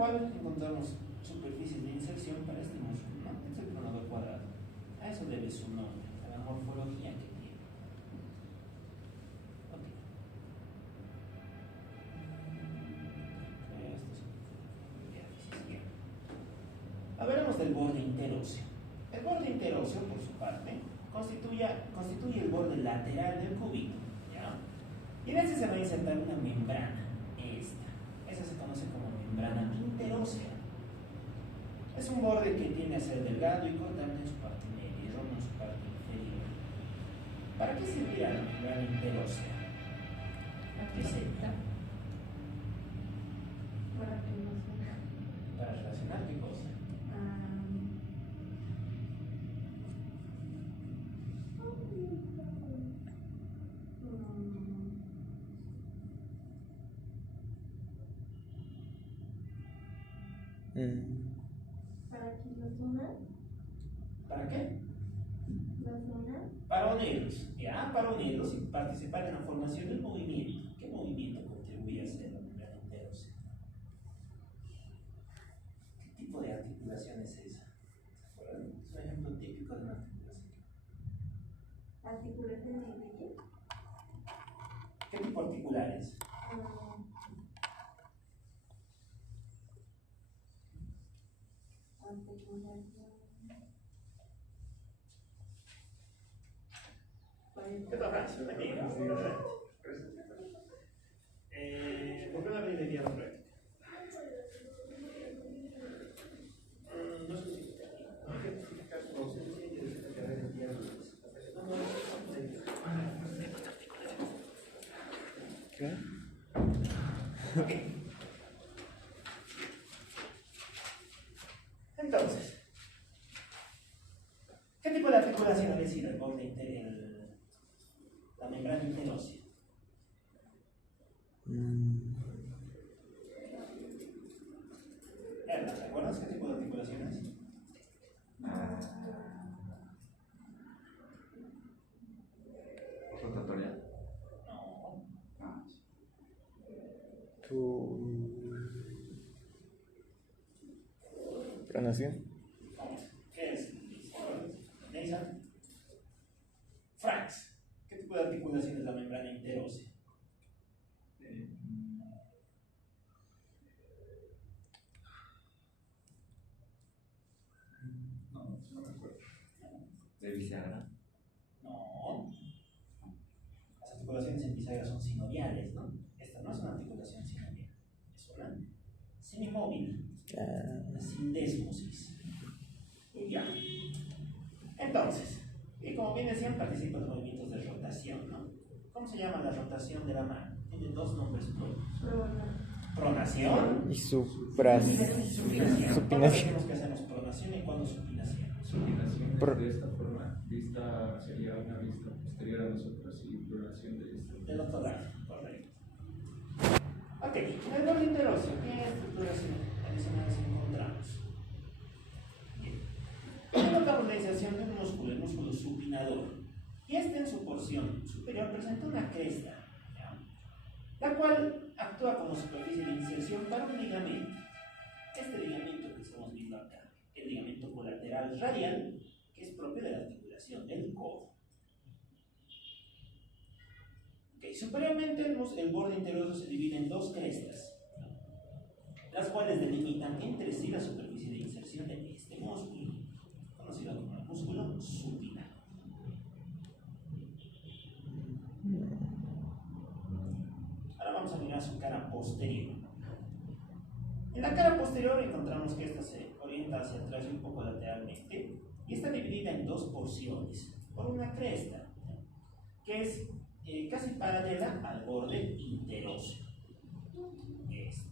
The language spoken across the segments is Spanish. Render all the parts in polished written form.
cual encontramos superficies de inserción para este músculo, ¿no? Es el pronador cuadrado. A eso debe su nombre, a la morfología que tiene. Okay. Hablaremos del borde interóseo. El borde interóseo, por su parte, constituye el borde lateral del cúbito, ¿ya? Y en este se va a insertar una membrana, esa se conoce como membrana interósea. Es un borde que tiende a ser delgado y cortante en su parte media y romo en su parte inferior. ¿Para qué servirá la membrana interósea? ¿Qué servirá? Para relacionar qué cosa. ¿Para qué la zona? ¿Para qué? La zona. Para unirlos, ¿ya? Para unirlos y participar en la formación del movimiento. ¿Qué movimiento contribuye a hacer la membrana interósea? ¿Qué tipo de articulación es esa? ¿Se acuerdan? Es un ejemplo típico de una articulación. ¿Articulación de qué? ¿Qué tipo articulares? ¿Qué otra frase? ¿Por qué no la de la práctica? No sé si ¿Qué? Ok. Entonces, ¿qué tipo de articulación ha sido el borde interior, la membrana interósea? ¿Te acuerdas qué tipo de articulación es? ¿Rotatoria? No. ¿Pronación? ¿Qué es? ¿Nathan? Franks. ¿Qué tipo de articulación es la membrana interósea? No me acuerdo. ¿De bisagra? No. Las articulaciones en bisagra son sinoviales, ¿no? Esta no es una articulación sinovial, es una semimóvil, una sindesmosis. Ya. Entonces, y como bien decían, participa en los movimientos de rotación, ¿no? ¿Cómo se llama la rotación de la mano? Tiene dos nombres propios. Pronación Y supinación. ¿Cuándo decimos que hacemos pronación y cuándo supinación? Supinación de esta forma, vista sería una vista posterior a nosotros y pronación de esta. Del otro lado, correcto. Ok, en el borde interóseo, ¿qué estructuras adicionales encontramos? Bien. Notamos la inserción de un músculo, el músculo supinador, y este en su porción superior presenta una cresta, ¿ya? La cual actúa como superficie de inserción para un ligamento. Este ligamento que estamos viendo acá, el ligamento colateral radial, que es propio de la articulación del codo. Okay. Superiormente el borde interóseo se divide en dos crestas, las cuales delimitan entre sí la superficie de inserción de este músculo, conocido como el músculo supinador. Ahora vamos a mirar su cara posterior. En la cara posterior encontramos que esta se orienta hacia atrás y un poco lateralmente y está dividida en dos porciones por una cresta, que es casi paralela al borde interóseo. Esta.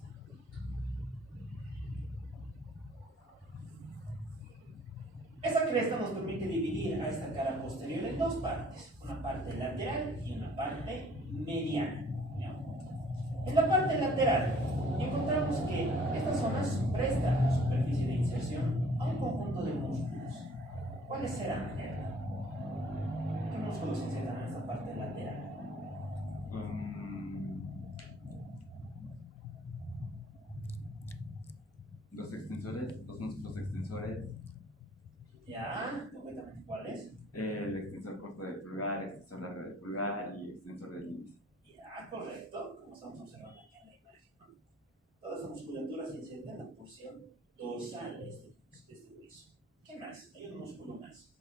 Esta cresta nos permite dividir a esta cara posterior en dos partes, una parte lateral y una parte mediana. En la parte lateral encontramos que esta zona presta superficie de inserción a un conjunto de músculos. ¿Cuáles serán? ¿Qué músculos se insertan en esta parte lateral? extensores. Ya, completamente. ¿Cuál es? El extensor corto del pulgar, extensor largo del pulgar y extensor del índice. Ya, correcto. Como estamos observando aquí en la imagen, ¿no? Toda esa musculatura se inserta en la porción dorsal de este hueso. ¿Qué más? Hay un músculo más.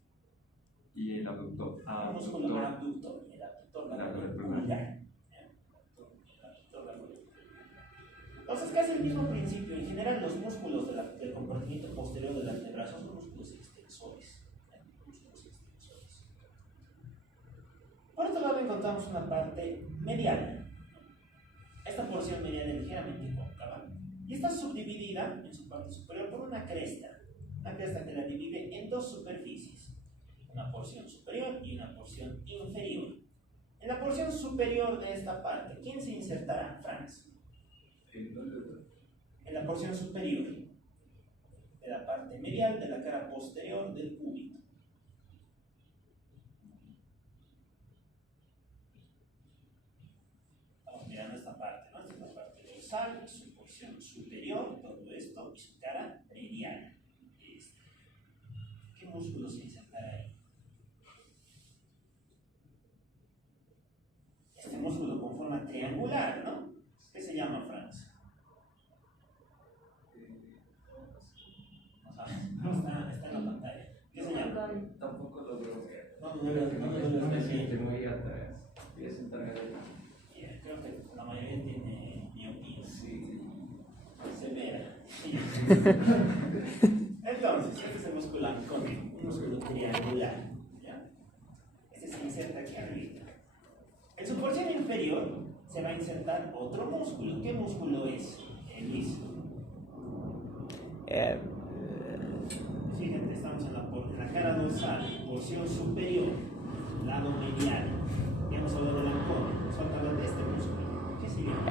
Y el abductor. Un músculo abductor. El abductor largo del pulgar. ¿Ya? El abductor largo del pulgar. Entonces, casi el mismo principio. En general, los músculos del compartimiento posterior del antebrazo son músculos extensores. Músculos extensores. Por otro lado, encontramos una parte medial. Esta porción medial es ligeramente cóncava y está subdividida en su parte superior por una cresta que la divide en dos superficies, una porción superior y una porción inferior. En la porción superior de esta parte, ¿quién se insertará, Franz? En la porción superior de la parte medial de la cara posterior del cúbito. Estamos mirando esta parte, ¿no? Esta es la parte dorsal, su porción superior, todo esto, y su cara medial. ¿Qué músculo se insertará ahí? Este músculo con forma triangular, ¿no? ¿Qué se llama, Franz? No sabes, no está en la pantalla. ¿Qué se llama? Tampoco lo veo ver. No me siento muy atrás. Voy a sentarme de acá. Creo que la mayoría tiene miopía. Sí. Severa. Entonces, este es el músculo ancónico, un músculo triangular. ¿Ya? Este se inserta aquí arriba. En su porción inferior se va a insertar otro músculo. ¿Qué músculo es, Luis? Fíjate, estamos en la cara dorsal, porción superior, lado medial. Ya hemos hablado del ancónico. Nos falta hablar de este músculo. ¿Qué se llama?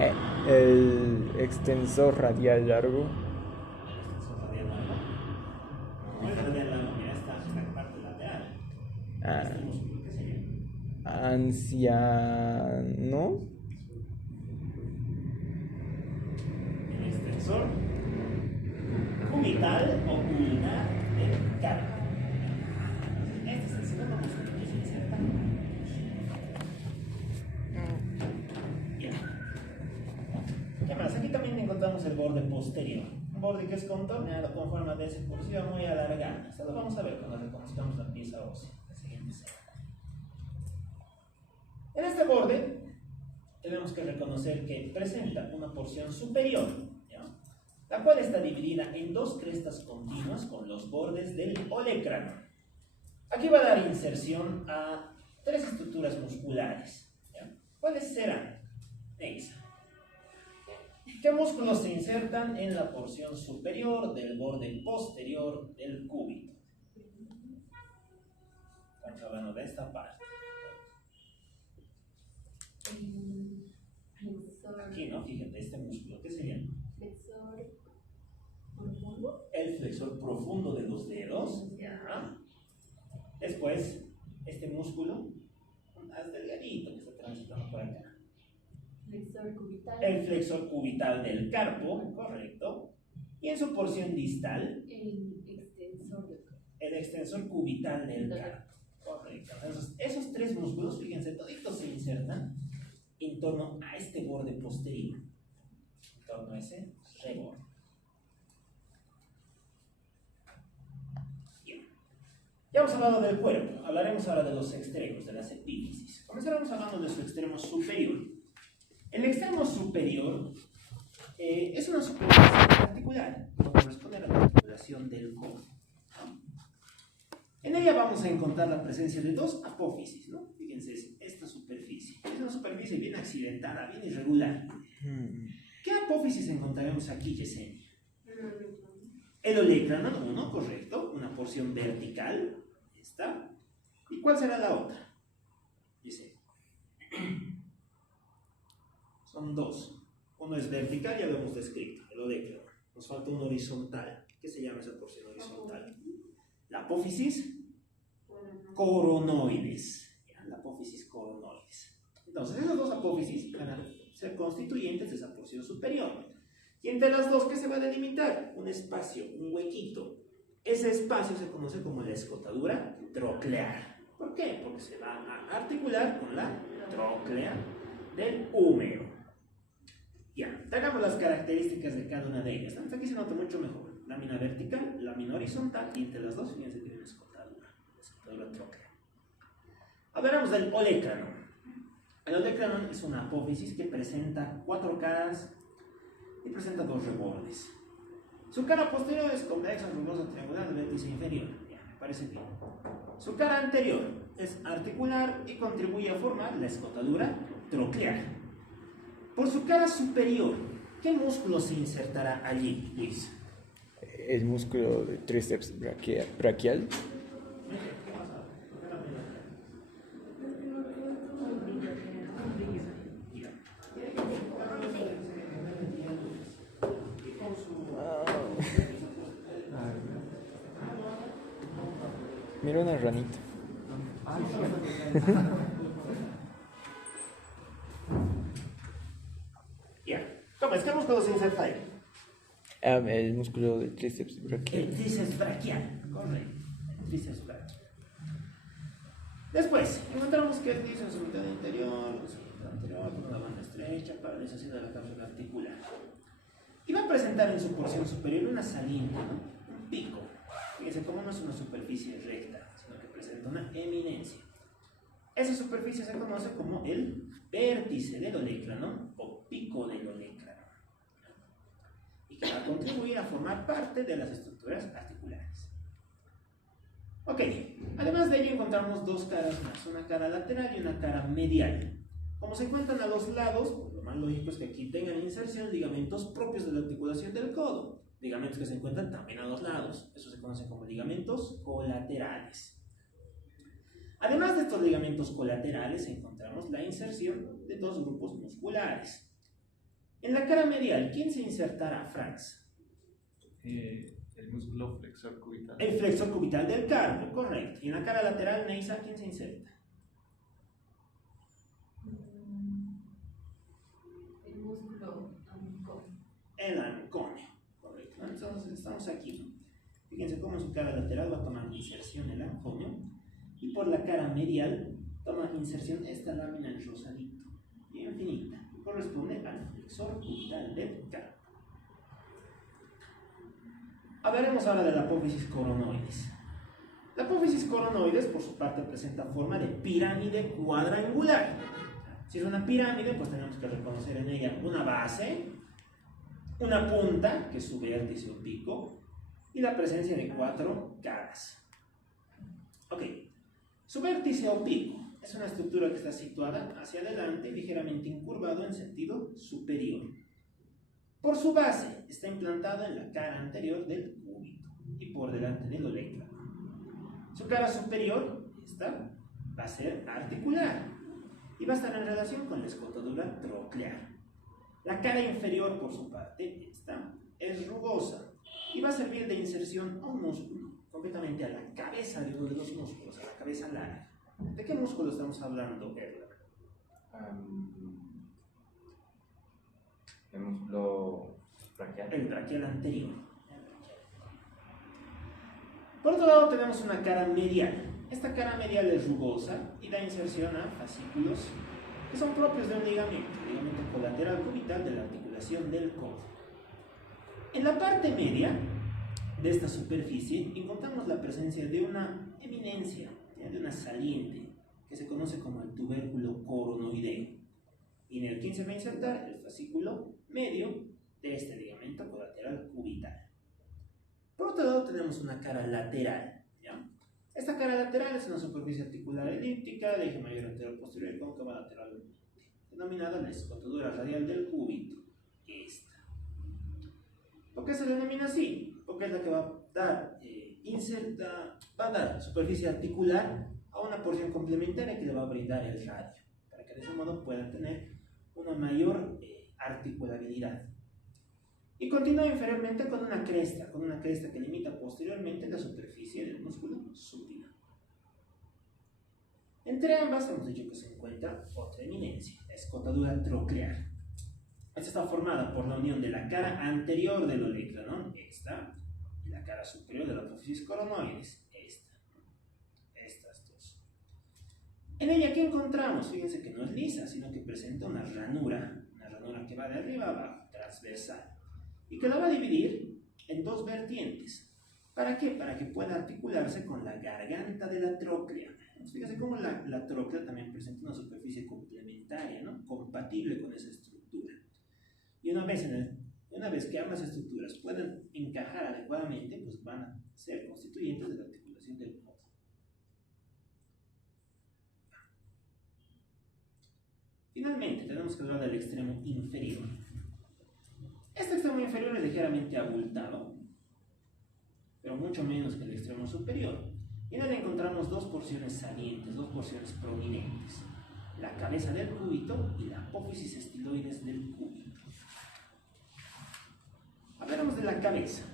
El extensor radial largo. ¿Extensor radial largo? No, el radial largo, mira, está en la parte lateral. Este músculo, ¿qué se llama? Anciano. El extensor cubital o pulgar del carpo. Este es el segundo músculo que se inserta. Bien. ¿Qué más? Aquí también encontramos el borde posterior. Un borde que es contorneado con forma de sepultura muy alargada. Esto lo vamos a ver cuando reconozcamos la pieza ósea. La siguiente escena. En este borde tenemos que reconocer que presenta una porción superior, ¿ya? La cual está dividida en dos crestas continuas con los bordes del olecrano. Aquí va a dar inserción a tres estructuras musculares, ¿ya? ¿Cuáles serán? Esa. ¿Qué músculos se insertan en la porción superior del borde posterior del cúbito? Estamos hablando de esta parte. Aquí, ¿no? Fíjate, este músculo, ¿qué se llama? Flexor profundo. El flexor profundo de los dedos. ¿Ya? Después, este músculo, más delgadito que está transitando por acá. Flexor cubital. El flexor cubital del carpo, correcto. Y en su porción distal, El extensor del el extensor cubital del carpo, correcto. Entonces, esos tres músculos, fíjense, toditos se insertan en torno a este borde posterior, en torno a ese reborde. Bien. Ya hemos hablado del cuerpo, hablaremos ahora de los extremos, de las epífisis. Comenzaremos hablando de su extremo superior. El extremo superior es una superficie articular, que corresponde a la articulación del codo. En ella vamos a encontrar la presencia de dos apófisis, ¿no? Fíjense, esta superficie. Es una superficie bien accidentada, bien irregular. ¿Qué apófisis encontraremos aquí, Yesenia? El olecrano, uno, correcto, una porción vertical, esta. ¿Y cuál será la otra? Yesenia. Son dos. Uno es vertical, ya lo hemos descrito, el olecrano. Nos falta un horizontal. ¿Qué se llama esa porción horizontal? La apófisis coronoides. La apófisis coronoides. Entonces, esas dos apófisis van a ser constituyentes de esa porción superior. Y entre las dos, ¿qué se va a delimitar? Un espacio, un huequito. Ese espacio se conoce como la escotadura troclear. ¿Por qué? Porque se va a articular con la tróclea del húmero. Ya, hagamos las características de cada una de ellas. ¿No? Aquí se nota mucho mejor. Lámina vertical, lámina horizontal, y entre las dos, fíjense que hay una escotadura tróclea. Hablamos del olecranon. El olecranon es una apófisis que presenta 4 caras y presenta 2 rebordes. Su cara posterior es convexa, rugosa, triangular, de vértice inferior. Ya, me parece bien. Su cara anterior es articular y contribuye a formar la escotadura troclear. Por su cara superior, ¿qué músculo se insertará allí, Luis? El músculo de tríceps braquial. ¿Qué pasa? ¿Por qué la primera? Ya. Y con su... Mira una ranita. Ya. ¿Cómo es? ¿Qué músculo se inserta ahí? El músculo del tríceps braquial. El tríceps braquial, correcto. El tríceps braquial. Después, encontramos que dice en su mitad interior, con una banda estrecha, paralización de la cápsula articular. Y va a presentar en su porción superior una saliente, ¿no? Un pico. Fíjense cómo no es una superficie recta, sino que presenta una eminencia. Esa superficie se conoce como el vértice del olecranon o pico del olecranon, y que va a contribuir a formar parte de las estructuras articulares. Ok, además de ello encontramos 2 caras más, una cara lateral y una cara medial. Como se encuentran a los lados, pues lo más lógico es que aquí tengan inserción ligamentos propios de la articulación del codo, ligamentos que se encuentran también a los lados. Eso se conoce como ligamentos colaterales. Además de estos ligamentos colaterales encontramos la inserción de 2 grupos musculares. En la cara medial, ¿quién se insertará, Franz? El músculo flexor cubital. El flexor cubital del carpo, correcto. Y en la cara lateral, Neisa, ¿quién se inserta? El músculo ancón. El anconio, correcto. Entonces estamos aquí. Fíjense cómo en su cara lateral va a tomar inserción el anconio, y por la cara medial toma inserción esta lámina en rosadito, bien finita, que corresponde al flexor cubital del carpo. Hablaremos ahora de la apófisis coronoides. La apófisis coronoides, por su parte, presenta forma de pirámide cuadrangular. Si es una pirámide, pues tenemos que reconocer en ella una base, una punta, que es su vértice o pico, y la presencia de 4 caras. Ok, su vértice o pico es una estructura que está situada hacia adelante, ligeramente incurvado en sentido superior. Por su base está implantado en la cara anterior del cúbito y por delante del olecranon. Su cara superior, esta, va a ser articular y va a estar en relación con la escotadura troclear. La cara inferior, por su parte, esta, es rugosa y va a servir de inserción a un músculo, concretamente a la cabeza de uno de los músculos, a la cabeza larga. ¿De qué músculo estamos hablando, Erla? El músculo braquial. El braquial anterior. Por otro lado tenemos una cara medial. Esta cara medial es rugosa y da inserción a fascículos que son propios de un ligamento colateral cubital de la articulación del codo. En la parte media de esta superficie encontramos la presencia de una eminencia, de una saliente, que se conoce como el tubérculo coronoideo. Y en el 15 va a insertar el fascículo medio de este ligamento colateral cubital. Por otro lado tenemos una cara lateral, ¿ya? Esta cara lateral es una superficie articular elíptica de eje mayor entero posterior y cóncava lateralmente, denominada la escotadura radial del cúbito. Esta. ¿Por qué se denomina así? Porque es la que va a dar superficie articular a una porción complementaria que le va a brindar el radio, para que de ese modo pueda tener una mayor articulabilidad. Y continúa inferiormente con una cresta que limita posteriormente la superficie del músculo supino. Entre ambas hemos dicho que se encuentra otra eminencia, la escotadura troclear. Esta está formada por la unión de la cara anterior del olecranon, esta, y la cara superior de la apófisis coronoides, estas dos. En ella, ¿qué encontramos? Fíjense que no es lisa, sino que presenta una ranura que va de arriba a abajo, transversal, y que la va a dividir en dos vertientes. ¿Para qué? Para que pueda articularse con la garganta de la tróclea. Fíjense cómo la tróclea también presenta una superficie complementaria, ¿no? Compatible con esa estructura. Y una vez que ambas estructuras puedan encajar adecuadamente, pues van a ser constituyentes de la articulación del codo. Finalmente, tenemos que hablar del extremo inferior. Este extremo inferior es ligeramente abultado, pero mucho menos que el extremo superior. Y en él encontramos dos porciones salientes, dos porciones prominentes: la cabeza del cúbito y la apófisis estiloides del cúbito. Hablemos de la cabeza.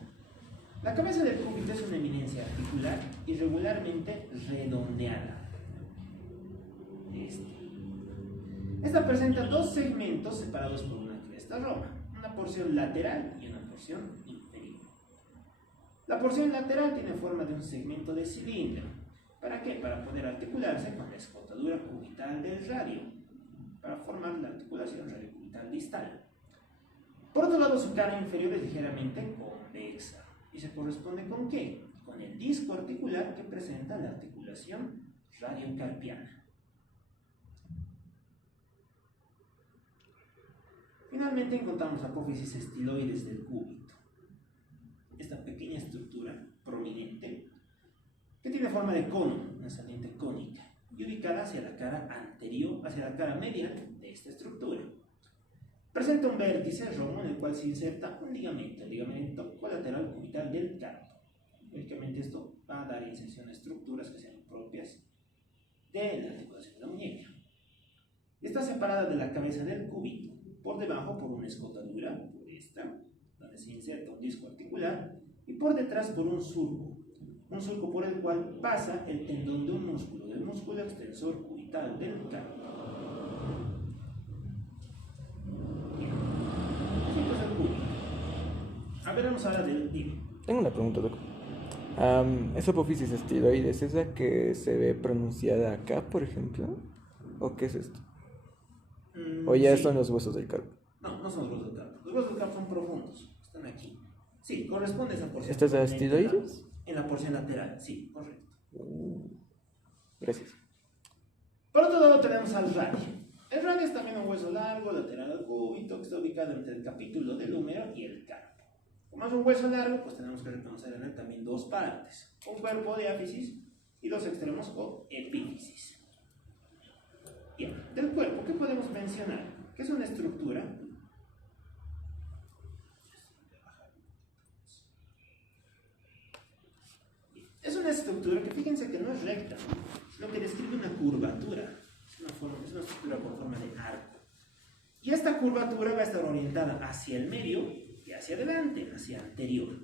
La cabeza del cúbito es una eminencia articular irregularmente redondeada. Esta presenta dos segmentos separados por una cresta roja, una porción lateral y una porción inferior. La porción lateral tiene forma de un segmento de cilindro. ¿Para qué? Para poder articularse con la escotadura cubital del radio, para formar la articulación radiocubital distal. Por otro lado, su cara inferior es ligeramente convexa. ¿Y se corresponde con qué? Con el disco articular que presenta la articulación radiocarpiana. Finalmente encontramos la apófisis estiloides del cúbito. Esta pequeña estructura prominente que tiene forma de cono, una saliente cónica, y ubicada hacia la cara anterior, hacia la cara medial de esta estructura. Presenta un vértice romo en el cual se inserta un ligamento, el ligamento colateral cubital del carpo. Lógicamente esto va a dar inserción a estructuras que sean propias de la articulación de la muñeca. Está separada de la cabeza del cúbito, por debajo por una escotadura, por esta, donde se inserta un disco articular, y por detrás por un surco por el cual pasa el tendón de un músculo, del músculo extensor cubital del carpo. Esto es el cúbito. A ver, vamos ahora del dime. Tengo una pregunta, Doc. ¿Esa apófisis estiloides es la que se ve pronunciada acá, por ejemplo? ¿O qué es esto? ¿O ya Sí. son los huesos del carpo? No, no son los huesos del carpo. Los huesos del carpo son profundos, están aquí. Sí, corresponde a esa porción. ¿Esta es la estiloides? En la porción lateral, sí, correcto. Gracias. Por otro lado tenemos al radio. El radio es también un hueso largo, lateral al cúbito, que está ubicado entre el capítulo del húmero y el carpo. Como es un hueso largo, pues tenemos que reconocer en él también dos partes: un cuerpo de áfisis y dos extremos o epífisis. Bien, del cuerpo, ¿qué podemos mencionar? Que es una estructura que fíjense que no es recta, sino que describe una curvatura. Es una estructura con forma de arco. Y esta curvatura va a estar orientada hacia el medio y hacia adelante, hacia anterior,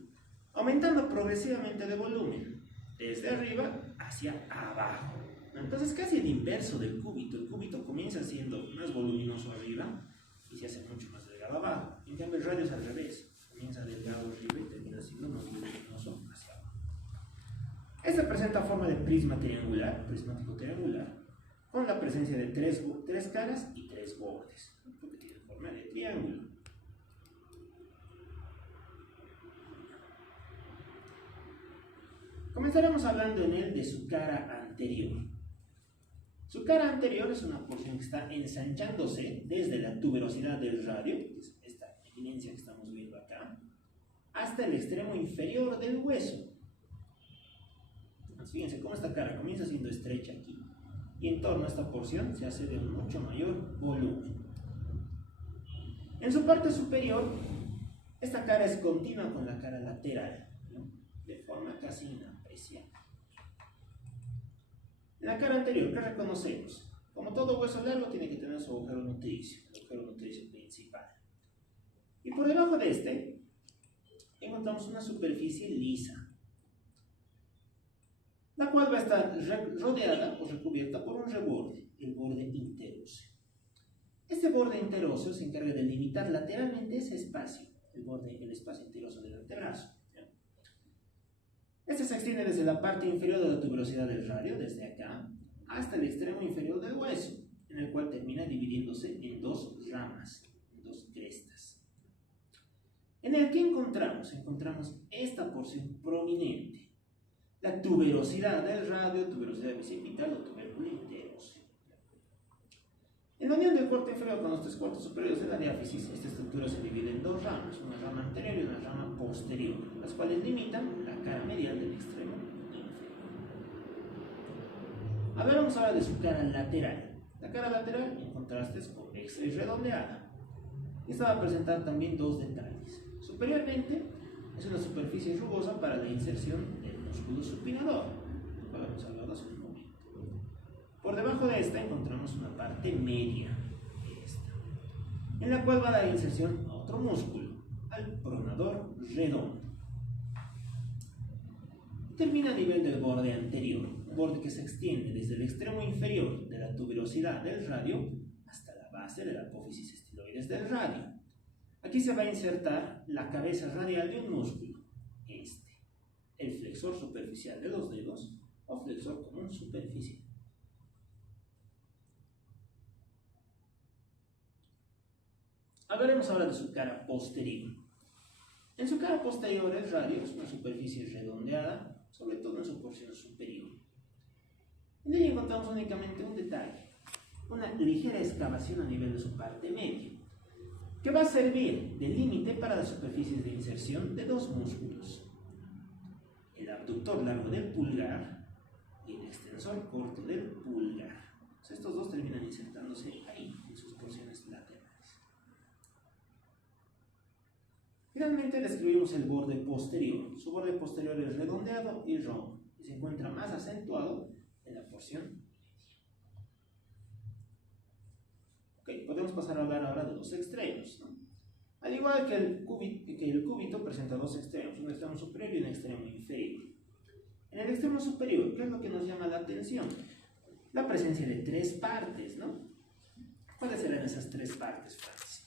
aumentando progresivamente de volumen, desde arriba hacia abajo. Entonces, casi el inverso del cúbito. El cúbito comienza siendo más voluminoso arriba y se hace mucho más delgado abajo. En cambio, el radio es al revés. Comienza delgado arriba y termina siendo más voluminoso hacia abajo. Esta presenta forma de prismático triangular, con la presencia de tres caras y tres bordes, porque tiene forma de triángulo. Comenzaremos hablando en él de su cara anterior. Su cara anterior es una porción que está ensanchándose desde la tuberosidad del radio, que es esta eminencia que estamos viendo acá, hasta el extremo inferior del hueso. Fíjense cómo esta cara comienza siendo estrecha aquí, y en torno a esta porción se hace de un mucho mayor volumen. En su parte superior, esta cara es continua con la cara lateral, ¿no? De forma casi inapreciable. En la cara anterior, ¿qué reconocemos? Como todo hueso largo, tiene que tener su agujero nutricio, el agujero nutricio principal. Y por debajo de este, encontramos una superficie lisa, la cual va a estar rodeada o recubierta por un reborde, el borde interóseo. Este borde interóseo se encarga de limitar lateralmente ese espacio, el espacio interóseo del antebrazo. se extiende desde la parte inferior de la tuberosidad del radio, desde acá, hasta el extremo inferior del hueso, en el cual termina dividiéndose en dos ramas, en dos crestas. En el que encontramos esta porción prominente, la tuberosidad del radio, tuberosidad bicipital o tubérculo interóseo. En la unión del cuarto inferior con los tres cuartos superiores de la diáfisis, esta estructura se divide en dos ramas, una rama anterior y una rama posterior, las cuales limitan la cara medial del extremo inferior. Hablamos ahora de su cara lateral. La cara lateral, en contraste, es convexa y redondeada. Esta va a presentar también dos detalles. Superiormente, es una superficie rugosa para la inserción del músculo supinador, del cual hemos hablado hace un momento. Por debajo de esta encontramos una parte media, en la cual va a dar inserción a otro músculo, al pronador redondo. Termina a nivel del borde anterior, un borde que se extiende desde el extremo inferior de la tuberosidad del radio hasta la base de la apófisis estiloides del radio. Aquí se va a insertar la cabeza radial de un músculo, el flexor superficial de los dedos o flexor común superficial. Hablaremos ahora de su cara posterior. En su cara posterior el radio es una superficie redondeada, sobre todo en su porción superior. En ella encontramos únicamente un detalle, una ligera excavación a nivel de su parte media, que va a servir de límite para las superficies de inserción de dos músculos, el abductor largo del pulgar y el extensor corto del pulgar. Estos dos terminan insertándose ahí, en sus porciones laterales. Finalmente describimos el borde posterior. Su borde posterior es redondeado y rojo, y se encuentra más acentuado en la porción media. Ok, podemos pasar a hablar ahora de los extremos, ¿no? Al igual que el cúbito presenta dos extremos, un extremo superior y un extremo inferior. En el extremo superior, ¿qué es lo que nos llama la atención? La presencia de tres partes, ¿no? ¿Cuáles serán esas tres partes, Francis?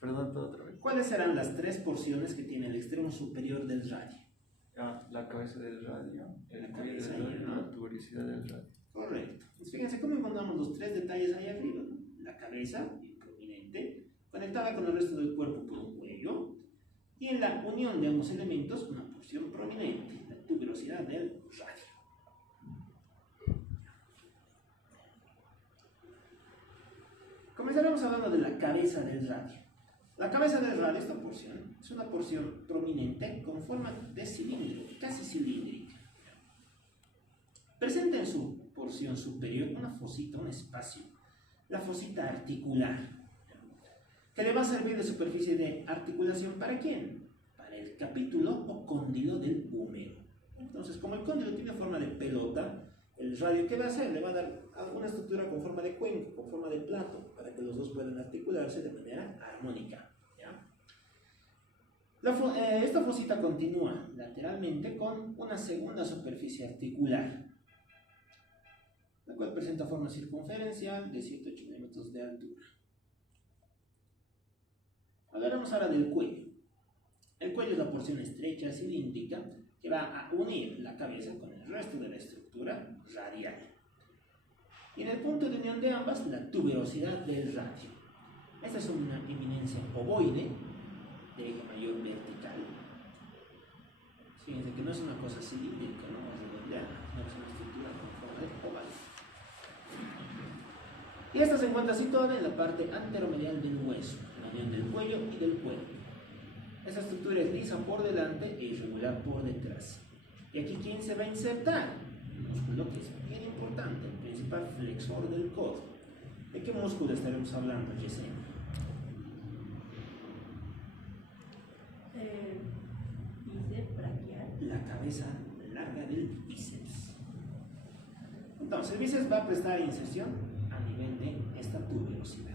Perdón, todo otra vez. ¿Cuáles serán las tres porciones que tiene el extremo superior del radio? La cabeza del radio, el La cuello cabeza del radio, ahí, ¿no? la tuberosidad del radio. Correcto. Pues fíjense cómo encontramos los tres detalles ahí arriba, ¿no? La cabeza, bien prominente, conectada con el resto del cuerpo por un cuello, y en la unión de ambos elementos, una porción prominente, la tuberosidad del radio. Comenzaremos hablando de la cabeza del radio. La cabeza del radio, esta porción, es una porción prominente con forma de cilindro, casi cilíndrica. Presenta en su porción superior una fosita, un espacio, la fosita articular, que le va a servir de superficie de articulación ¿para quién? Para el capítulo o cóndilo del húmero. Entonces, como el cóndilo tiene forma de pelota, el radio, ¿qué va a hacer? Le va a dar alguna estructura con forma de cuenco, con forma de plato, para que los dos puedan articularse de manera armónica. ¿Ya? Esta fosita continúa lateralmente con una segunda superficie articular, la cual presenta forma circunferencial de 7-8 milímetros de altura. Hablaremos ahora del cuello. El cuello es la porción estrecha, cilíndrica, que va a unir la cabeza con el resto de la estructura radial. Y en el punto de unión de ambas, la tuberosidad del radio. Esta es una eminencia ovoide, de eje mayor vertical. Fíjense que no es una cosa cilíndrica, no es redondeada, no es una estructura con forma de oval. Y esta se encuentra situada en la parte anteromedial del hueso, en la unión del cuello y del cuerpo. Esta estructura es lisa por delante e irregular por detrás. Y aquí, ¿quién se va a insertar? Un músculo que es bien importante, el principal flexor del codo. ¿De qué músculo estaremos hablando, Yesenia? Bíceps braquial. La cabeza larga del bíceps. Entonces, el bíceps va a prestar inserción a nivel de esta tuberosidad.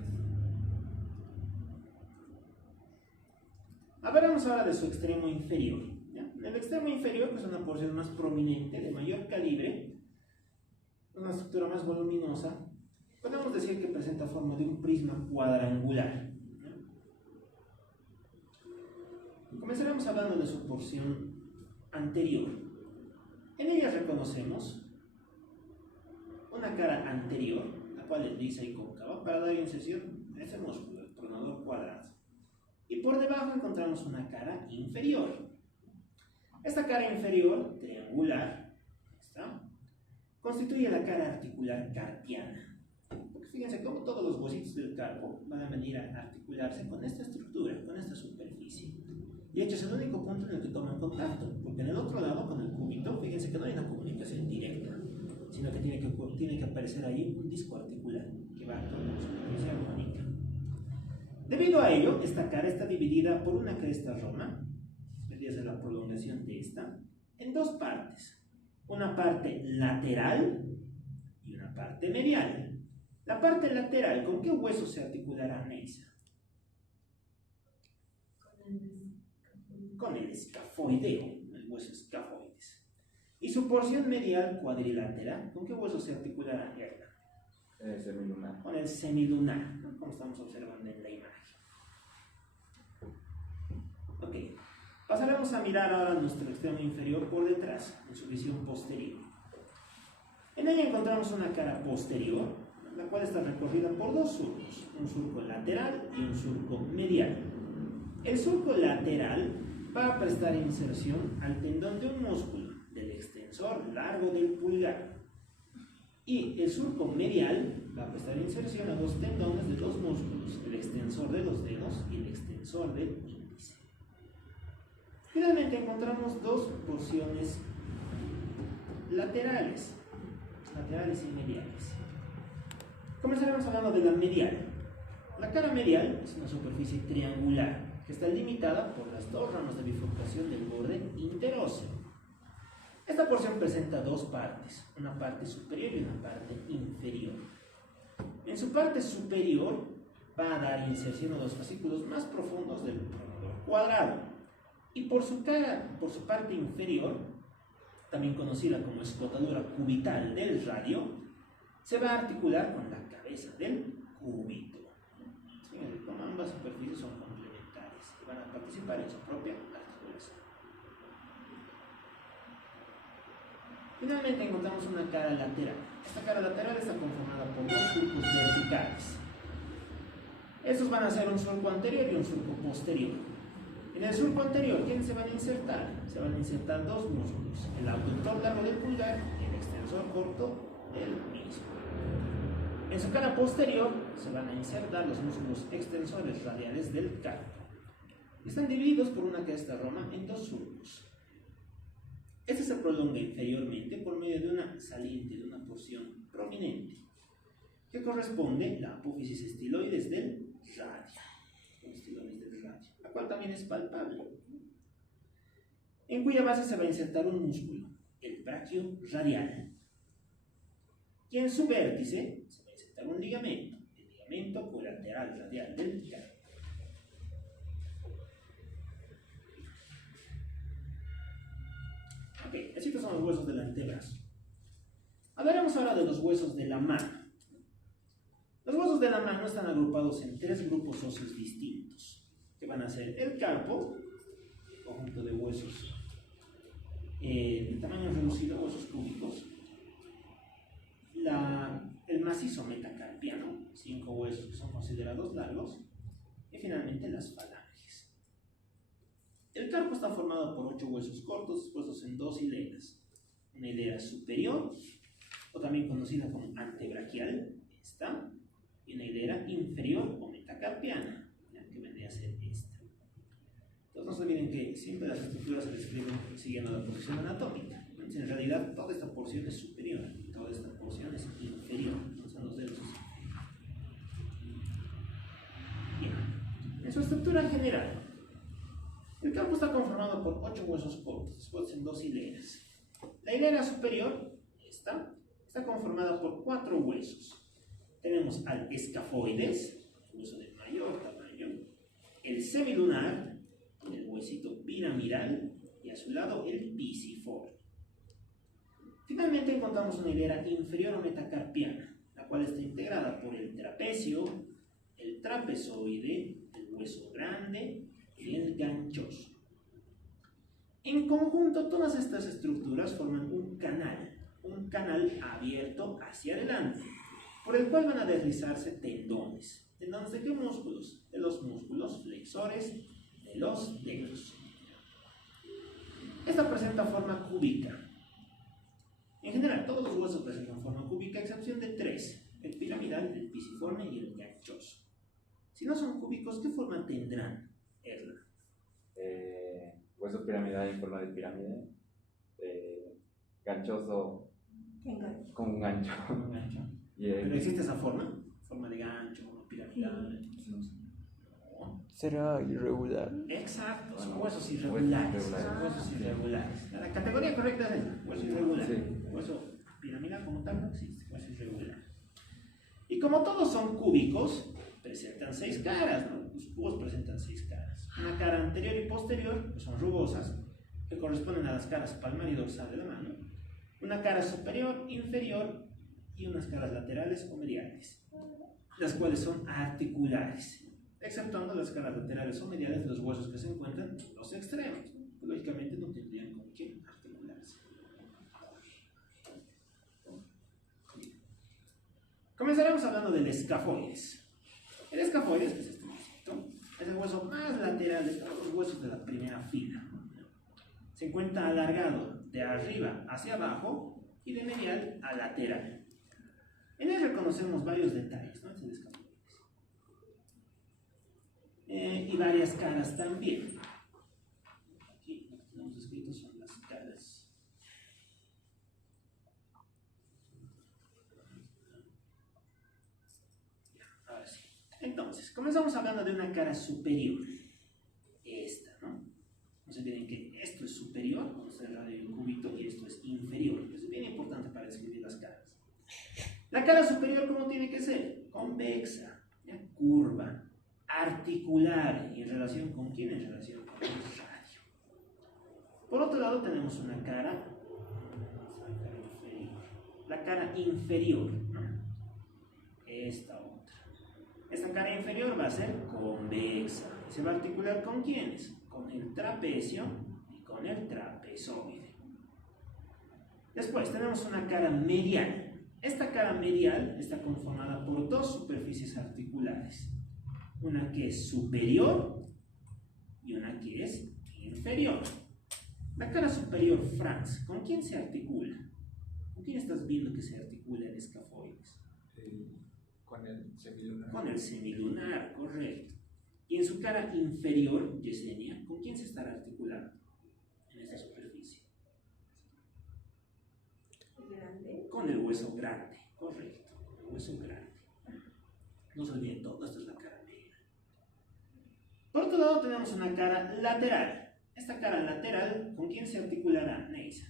Hablaremos ahora de su extremo inferior. ¿Ya? El extremo inferior es una porción más prominente, de mayor calibre, una estructura más voluminosa, Podemos decir que presenta forma de un prisma cuadrangular, ¿no? Comenzaremos hablando de su porción anterior. En ella reconocemos una cara anterior, la cual es lisa y cóncava, para dar inserción a ese músculo, el pronador cuadrado. Y por debajo encontramos una cara inferior. Esta cara inferior, triangular, ¿está?, constituye la cara articular carpiana. Porque fíjense cómo todos los huesitos del carpo van a venir a articularse con esta estructura, con esta superficie. Y de hecho es el único punto en el que toman contacto, porque en el otro lado, con el cúbito, fíjense que no hay una comunicación directa, sino que tiene que aparecer ahí un disco articular que va con la superficie armónica. Debido a ello, esta cara está dividida por una cresta roma, vendría a ser la prolongación de esta, en dos partes. Una parte lateral y una parte medial. La parte lateral, ¿con qué hueso se articulará, Neisa? Con el escafoideo, el hueso escafoides. Y su porción medial cuadrilátera, ¿con qué hueso se articulará, Yaira? Semilunar. Con el semilunar, ¿no?, como estamos observando en la imagen. Ok, pasaremos a mirar ahora nuestro extremo inferior por detrás, en su visión posterior. En ella encontramos una cara posterior, la cual está recorrida por dos surcos, un surco lateral y un surco medial. El surco lateral va a prestar inserción al tendón de un músculo del extensor largo del pulgar. Y el surco medial va a prestar inserción a dos tendones de dos músculos, el extensor de los dedos y el extensor del índice. Finalmente encontramos dos porciones laterales y mediales. Comenzaremos hablando de la medial. La cara medial es una superficie triangular que está limitada por las dos ramas de bifurcación del borde interóseo. Esta porción presenta dos partes, una parte superior y una parte inferior. En su parte superior va a dar inserción a los fascículos más profundos del pronador cuadrado. Y por su parte inferior, también conocida como escotadura cubital del radio, se va a articular con la cabeza del cúbito. ¿Sí? Como ambas superficies son complementarias y van a participar en su propia articulación. Finalmente encontramos una cara lateral. Esta cara lateral está conformada por dos surcos verticales. Estos van a ser un surco anterior y un surco posterior. En el surco anterior, ¿quiénes se van a insertar? Se van a insertar dos músculos, el abductor largo del pulgar y el extensor corto del mismo. En su cara posterior se van a insertar los músculos extensores radiales del carpo. Están divididos por una cresta roma en dos surcos. Este se prolonga inferiormente por medio de una saliente, de una porción prominente, que corresponde a la apófisis estiloides del radio. La cual también es palpable, en cuya base se va a insertar un músculo, el braquio radial, y en su vértice se va a insertar un ligamento, el ligamento colateral radial del carpo. Ok, estos son los huesos del antebrazo. Hablaremos ahora de los huesos de la mano. Los huesos de la mano están agrupados en tres grupos óseos distintos, que van a ser el carpo, el conjunto de huesos de tamaño reducido, huesos cúbicos, el macizo metacarpiano, 5 huesos que son considerados largos, y finalmente las falanges. El carpo está formado por 8 huesos cortos dispuestos en dos hileras. Una hilera superior, o también conocida como antebraquial, esta, y una hilera inferior o metacarpiana, que vendría a ser esta. Entonces no se olviden que siempre las estructuras se describen siguiendo la posición anatómica. Entonces, en realidad toda esta porción es superior y toda esta porción es inferior. Entonces los dedos es inferior. Bien. En su estructura general, el carpo está conformado por 8 huesos cortos, dispuestos en dos hileras. La hilera superior, esta, está conformada por 4 huesos. Tenemos al escafoides, hueso de mayor tamaño, el semilunar, el huesito piramidal, y a su lado el pisiforme. Finalmente encontramos una hilera inferior o metacarpiana, la cual está integrada trapezoide, el hueso grande y el ganchoso. En conjunto, todas estas estructuras forman un canal abierto hacia adelante, por el cual van a deslizarse tendones. ¿Tendones de qué músculos? De los músculos flexores de los dedos. Esta presenta forma cúbica. En general, todos los huesos presentan forma cúbica, a excepción de tres: el piramidal, el pisiforme y el ganchoso. Si no son cúbicos, ¿qué forma tendrán, Erla? Hueso piramidal en forma de pirámide. Ganchoso Engancho. con un gancho. Un gancho. Y el- ¿Pero existe esa forma? Forma de gancho, piramidal. No. ¿Será irregular? Exacto, son Bueno, huesos irregulares. huesos irregulares. Son huesos irregulares. La categoría correcta es esa, hueso irregular. Sí. Hueso piramidal como tal no existe, hueso irregular. Y como todos son cúbicos, presentan 6 caras, ¿no? Los cubos presentan 6 caras. Una cara anterior y posterior, que son rugosas, que corresponden a las caras palmar y dorsal de la mano. Una cara superior, inferior y unas caras laterales o mediales, las cuales son articulares, exceptuando las caras laterales o mediales de los huesos que se encuentran en los extremos, ¿no? Lógicamente no tendrían con qué articularse. Comenzaremos hablando del escafoides. El escafoides, que es este huesito, es el hueso más lateral de todos los huesos de la primera fila. Se encuentra alargado de arriba hacia abajo y de medial a lateral. En él reconocemos varios detalles, ¿no? Es el escafoides. Y varias caras también. Aquí lo que tenemos escrito son las caras. Ya, ahora sí. Entonces, comenzamos hablando de una cara superior. Esta, ¿no? No se tienen que esto es superior, vamos a cerrar el cubito, y esto es inferior. Eso es bien importante para describir las caras. La cara superior, ¿cómo tiene que ser? Convexa, ¿ya? Curva, articular. ¿Y en relación con quién? En relación con el radio. Por otro lado tenemos una cara inferior. La cara inferior, ¿no? Esta otra. Esta cara inferior va a ser convexa. ¿Se va a articular con quiénes? Con el trapecio y con el trapezoide. Después tenemos una cara medial. Esta cara medial está conformada por dos superficies articulares. Una que es superior y una que es inferior. La cara superior, Franz, ¿con quién se articula? ¿Con quién estás viendo que se articula el escafoides? Con el semilunar. Con el semilunar, correcto. Y en su cara inferior, Yesenia, ¿con quién se estará articulando en esta superficie? Grande. Con el hueso grande, correcto, con el hueso grande. No se olviden todo, esta es la cara media. Por otro lado tenemos una cara lateral. Esta cara lateral, ¿con quién se articulará, Neisa?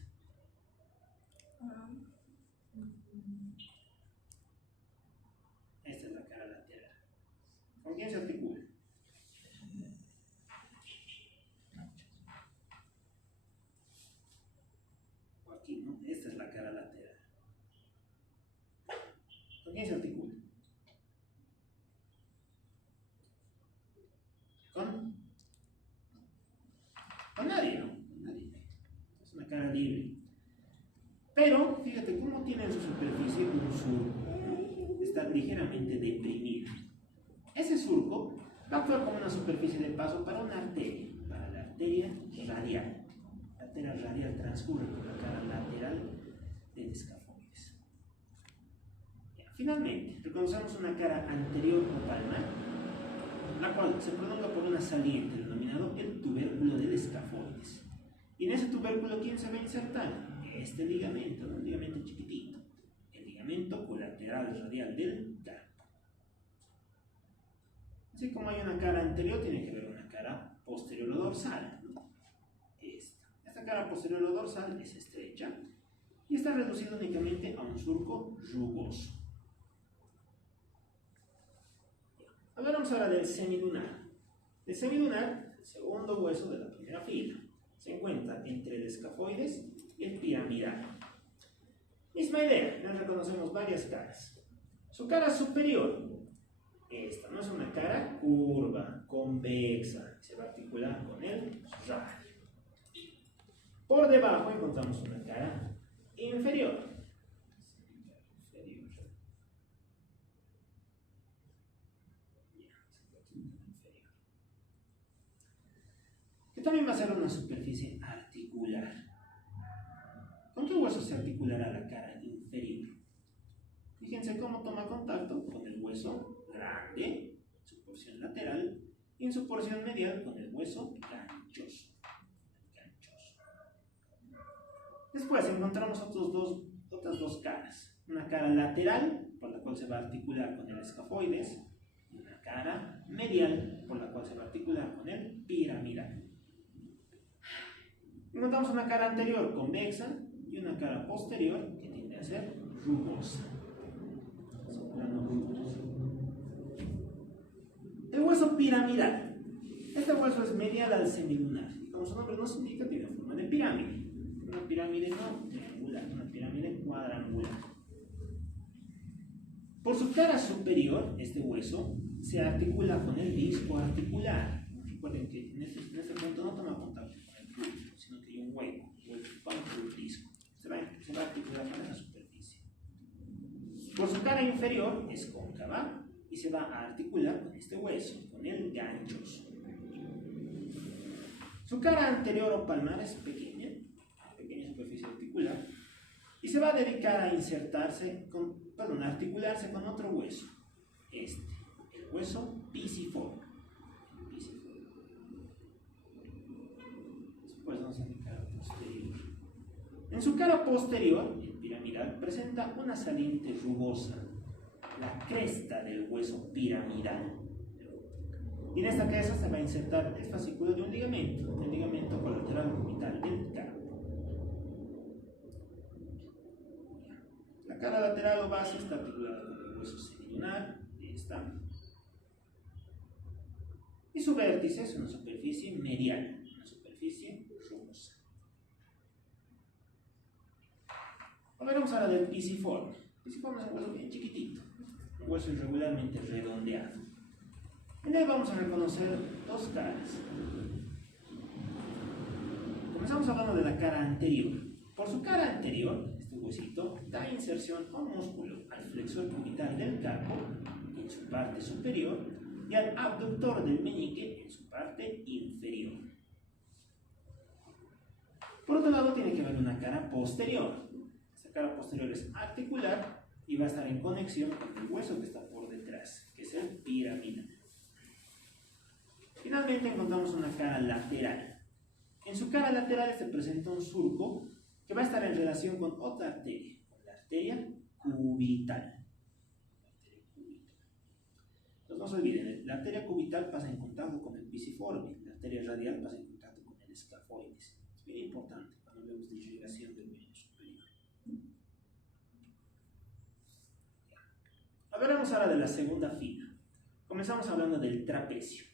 Esta es la cara lateral. ¿Con quién se articula? O aquí, ¿no? Esta es la cara lateral. ¿Con quién se articula? Con nadie, ¿no? Con nadie. Es una cara libre. Pero, fíjate cómo tiene en su superficie un surco. Está ligeramente deprimido. Ese surco va a actuar como una superficie de paso para una arteria, para la arteria radial. La arteria radial transcurre por la cara lateral del escafoides. Finalmente, reconocemos una cara anterior o palmar, la cual se prolonga por una saliente denominado el tubérculo del escafoides. Y en ese tubérculo, ¿quién se va a insertar? Este ligamento, ¿no? Un ligamento chiquitito, el ligamento colateral radial del carpo. Así como hay una cara anterior, tiene que haber una cara posterior o dorsal, ¿no? Esta cara posterior o dorsal es estrecha y está reducida únicamente a un surco rugoso. Hablamos ahora del semilunar. El semilunar, el segundo hueso de la primera fila, se encuentra entre el escafoides y el piramidal. Misma idea, nos reconocemos varias caras. Su cara superior esta, ¿no? Es una cara curva, convexa, se va a articular con el radio. Por debajo encontramos una cara inferior. Que también va a ser una superficie articular. ¿Con qué hueso se articulará la cara inferior? Fíjense cómo toma contacto con el hueso grande, en su porción lateral, y en su porción medial con el hueso ganchoso. Después encontramos otras dos caras. Una cara lateral, por la cual se va a articular con el escafoides, y una cara medial, por la cual se va a articular con el piramidal. Encontramos una cara anterior convexa y una cara posterior que tiende a ser rugosa. Son planos rugosos. El hueso piramidal. Este hueso es medial al semilunar. Y como su nombre nos indica, tiene forma de pirámide. Una pirámide no triangular, una pirámide cuadrangular. Por su cara superior, este hueso se articula con el disco articular. Recuerden que en este punto no toma contacto con el glúteo, sino que hay un hueco para el disco. Se va a articular con esa superficie. Por su cara inferior es cóncava y se va a articular con este hueso, con el ganchoso. Su cara anterior o palmar es pequeña superficie articular, y se va a dedicar a articularse con otro hueso, el hueso pisiforme. Después vamos a indicar a posterior. En su cara posterior, el piramidal presenta una saliente rugosa, la cresta del hueso piramidal. Y en esta cresta se va a insertar el fascículo de un ligamento, el ligamento colateral orbital del carpo. La cara lateral o base está articulada con el hueso semilunar, esta. Y su vértice es una superficie medial, una superficie rugosa. Hablaremos ahora del pisiforme. El pisiforme es un hueso bien chiquitito, un hueso irregularmente redondeado. En él vamos a reconocer dos caras. Comenzamos hablando de la cara anterior. Por su cara anterior, este huesito da inserción a un músculo al flexor cubital del carpo en su parte superior y al abductor del meñique en su parte inferior. Por otro lado, tiene que haber una cara posterior. Esta cara posterior es articular y va a estar en conexión con el hueso que está por detrás, que es el piramidal. Finalmente encontramos una cara lateral. En su cara lateral se presenta un surco que va a estar en relación con otra arteria, con la arteria cubital. Entonces no se olviden, la arteria cubital pasa en contacto con el pisiforme, la arteria radial pasa en contacto con el escafoides. Es bien importante cuando vemos de irrigación del miembro superior. Hablaremos ahora de la segunda fila. Comenzamos hablando del trapecio.